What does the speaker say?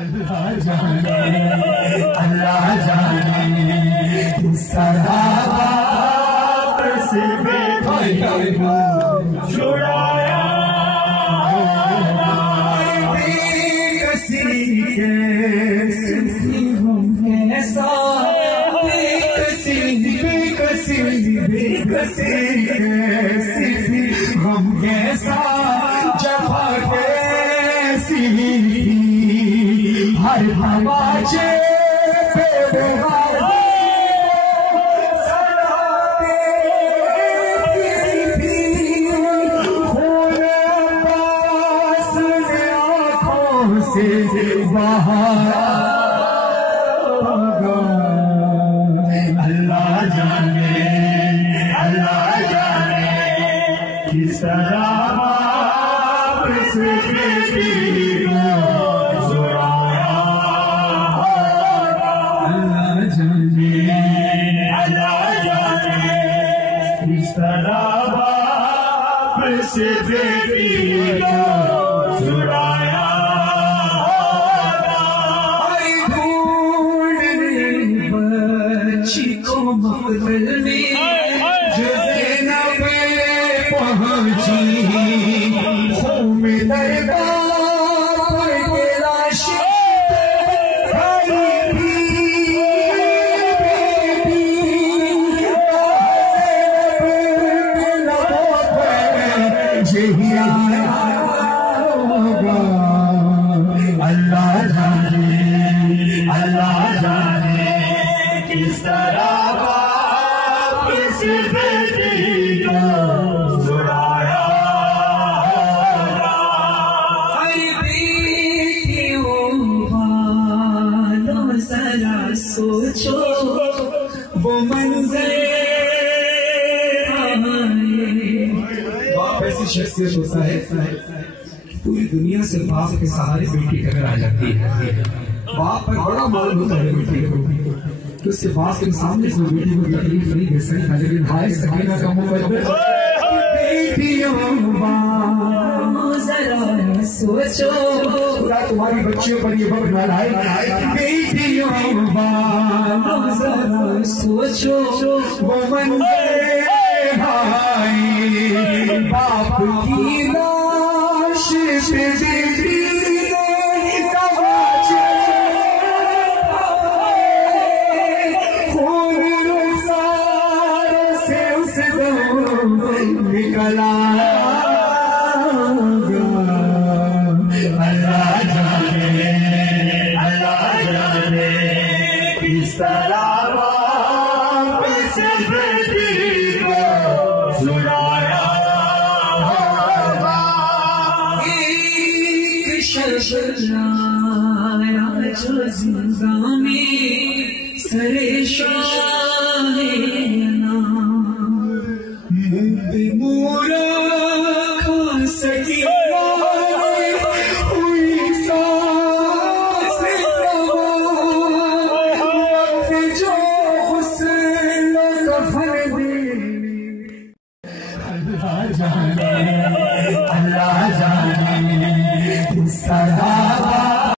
اللہ جانے کس طرح سے بے چھڑایا کسی کیسی ہم ایسا کسی ہم کیسا جفا کیسی ہر بچے اللہ جانے کس طرح سے بیٹی کو چھڑایا اللہ جانے کس طرح سے بیٹی کو چھڑایا مقتل میں جو زینب پہنچی خون دربار کے لاشیں اللہ جانے کس طرح بیٹی کو چھڑایا بیٹیوں والوں ذرا سوچو وہ منظر باپ ایسی شخصیت ہوتا ہے پوری دنیا سے باپ کے سہارے بیٹی ٹکر آ جاتی ہے باپ پر بڑا مال ہوتا ہے بیٹی کو کہ اس کے باپ کے سامنے سے بیٹی کو تکلیف نہیں دے سکتا لیکن بھائی سکینہ کا محبت بیٹیوں ذرا سوچو خدا تمہاری بچیوں پر یہ وقت نہ لائے بیٹیوں ذرا سوچو وہ منظر باپ کی لاش پہ بیٹی نکلا اللہ جانے کس طرح سے بیٹی کو چھڑایا ایک شخص لایا جو زندہ میں سر شاہ